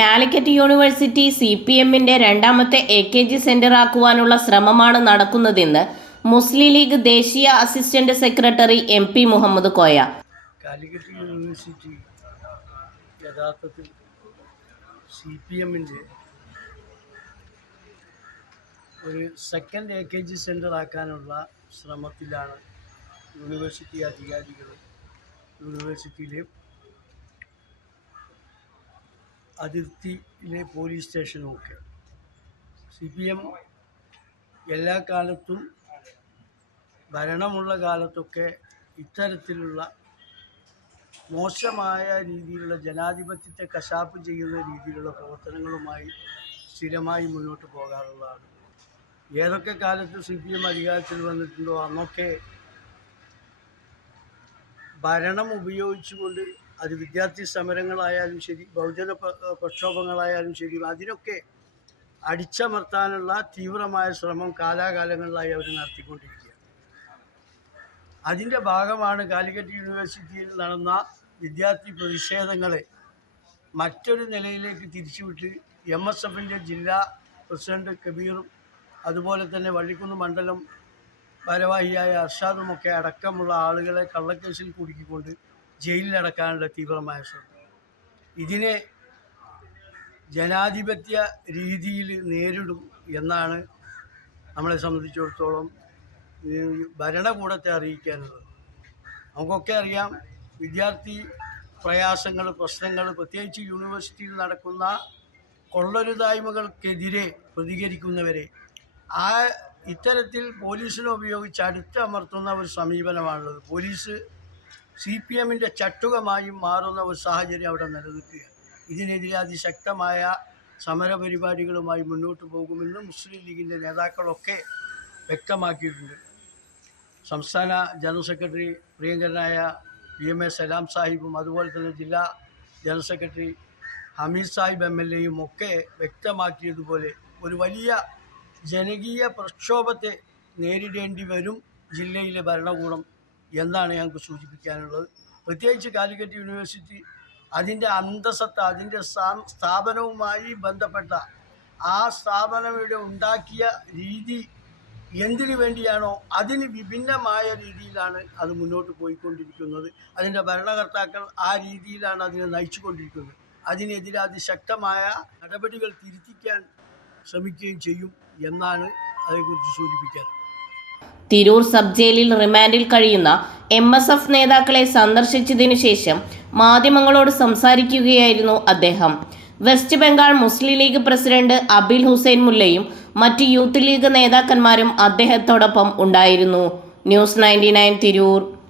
Calicut university CPMന്റെ രണ്ടാമത്തെ AKG centre ആക്കുവാനുള്ള ശ്രമമാണ് നടക്കുന്നതെന്ന് മുസ്ലിം ലീഗ് ദേശീയ assistant secretary MP Muhammad Koya. Calicut university യഥാർത്ഥത്തിൽ CPMന്റെ ഒരു സെക്കൻഡ് AKG സെന്റർ ആക്കാനുള്ള ശ്രമത്തിലാണ് യൂണിവേഴ്സിറ്റി അധികാരികളും യൂണിവേഴ്സിറ്റിയിലെ അതിർത്തിയിലെ പോലീസ് സ്റ്റേഷനുമൊക്കെ. CPM എല്ലാ കാലത്തും ഭരണമുള്ള കാലത്തൊക്കെ ഇത്തരത്തിലുള്ള മോശമായ രീതിയിലുള്ള ജനാധിപത്യത്തെ കശാപ്പ് ചെയ്യുന്ന രീതിയിലുള്ള പ്രവർത്തനങ്ങളുമായി സ്ഥിരമായി മുന്നോട്ട് പോകാറുള്ളതാണ്. ഏതൊക്കെ കാലത്ത് CPM അധികാരത്തിൽ വന്നിട്ടുണ്ടോ അന്നൊക്കെ ഭരണം ഉപയോഗിച്ചുകൊണ്ട് അത് വിദ്യാർത്ഥി സമരങ്ങളായാലും ശരി, ബഹുജന പ്രക്ഷോഭങ്ങളായാലും ശരി, അതിനൊക്കെ അടിച്ചമർത്താനുള്ള തീവ്രമായ ശ്രമം കാലാകാലങ്ങളിലായി അവർ നടത്തിക്കൊണ്ടിരിക്കുക. അതിൻ്റെ ഭാഗമാണ് കാലിക്കറ്റ് യൂണിവേഴ്സിറ്റിയിൽ നടന്ന വിദ്യാർത്ഥി പ്രതിഷേധങ്ങളെ മറ്റൊരു നിലയിലേക്ക് തിരിച്ചുവിട്ട് MSFൻ്റെ ജില്ലാ പ്രസിഡന്റ് കബീറും അതുപോലെ തന്നെ വള്ളിക്കുന്ന് മണ്ഡലം ഭാരവാഹിയായ അർഷാദുമൊക്കെ അടക്കമുള്ള ആളുകളെ കള്ളക്കേസിൽ കുടുക്കിക്കൊണ്ട് ജയിലിലടക്കാനുള്ള തീവ്രമായ ശ്രമം. ഇതിനെ ജനാധിപത്യ രീതിയിൽ നേരിടും എന്നാണ് നമ്മളെ സംബന്ധിച്ചിടത്തോളം ഭരണകൂടത്തെ അറിയിക്കാനുള്ളത്. നമുക്കൊക്കെ അറിയാം, വിദ്യാർത്ഥി പ്രയാസങ്ങൾ, പ്രശ്നങ്ങൾ, പ്രത്യേകിച്ച് യൂണിവേഴ്സിറ്റിയിൽ നടക്കുന്ന കൊള്ളരുതായ്മകൾക്കെതിരെ പ്രതികരിക്കുന്നവരെ ഇത്തരത്തിൽ പോലീസിനെ ഉപയോഗിച്ച് അടിച്ചമർത്തുന്ന ഒരു സമീപനമാണുള്ളത്. പോലീസ് CPMന്റെ ചട്ടുകമായും മാറുന്ന ഒരു സാഹചര്യം അവിടെ നിലനിൽക്കുക. ഇതിനെതിരെ അതിശക്തമായ സമരപരിപാടികളുമായി മുന്നോട്ട് പോകുമെന്ന് മുസ്ലിം ലീഗിൻ്റെ നേതാക്കളൊക്കെ വ്യക്തമാക്കിയിട്ടുണ്ട്. സംസ്ഥാന ജനറൽ സെക്രട്ടറി പ്രിയങ്കരനായ PMA സലാം സാഹിബും അതുപോലെ തന്നെ ജില്ലാ ജനറൽ സെക്രട്ടറി ഹമീദ് സാഹിബ് MLAയും ഒക്കെ വ്യക്തമാക്കിയതുപോലെ ഒരു വലിയ ജനകീയ പ്രക്ഷോഭത്തെ നേരിടേണ്ടി വരും ജില്ലയിലെ ഭരണകൂടം എന്നാണ് ഞങ്ങൾക്ക് സൂചിപ്പിക്കാനുള്ളത്. പ്രത്യേകിച്ച് കാലിക്കറ്റ് യൂണിവേഴ്സിറ്റി അതിൻ്റെ അന്തസത്ത, അതിൻ്റെ സ്ഥാപനവുമായി ബന്ധപ്പെട്ട ആ സ്ഥാപനം ഇവിടെ ഉണ്ടാക്കിയ രീതി എന്തിനു വേണ്ടിയാണോ അതിന് വിഭിന്നമായ രീതിയിലാണ് അത് മുന്നോട്ട് പോയിക്കൊണ്ടിരിക്കുന്നത്. അതിൻ്റെ ഭരണകർത്താക്കൾ ആ രീതിയിലാണ് അതിനെ നയിച്ചുകൊണ്ടിരിക്കുന്നത്. അതിനെതിരെ അതിശക്തമായ നടപടികൾ തിരുത്തിക്കാൻ ശ്രമിക്കുകയും ചെയ്യും എന്നാണ് അതേക്കുറിച്ച് സൂചിപ്പിക്കാൻ. തിരൂർ സബ് ജയിലിൽ റിമാൻഡിൽ കഴിയുന്ന MSF നേതാക്കളെ സന്ദർശിച്ചതിനു ശേഷം മാധ്യമങ്ങളോട് സംസാരിക്കുകയായിരുന്നു അദ്ദേഹം. വെസ്റ്റ് ബംഗാൾ മുസ്ലിം ലീഗ് പ്രസിഡന്റ് അബിൽ ഹുസൈൻ മുല്ലയും മറ്റ് യൂത്ത് ലീഗ് നേതാക്കന്മാരും അദ്ദേഹത്തോടൊപ്പം ഉണ്ടായിരുന്നു. ന്യൂസ് 99 തിരൂർ.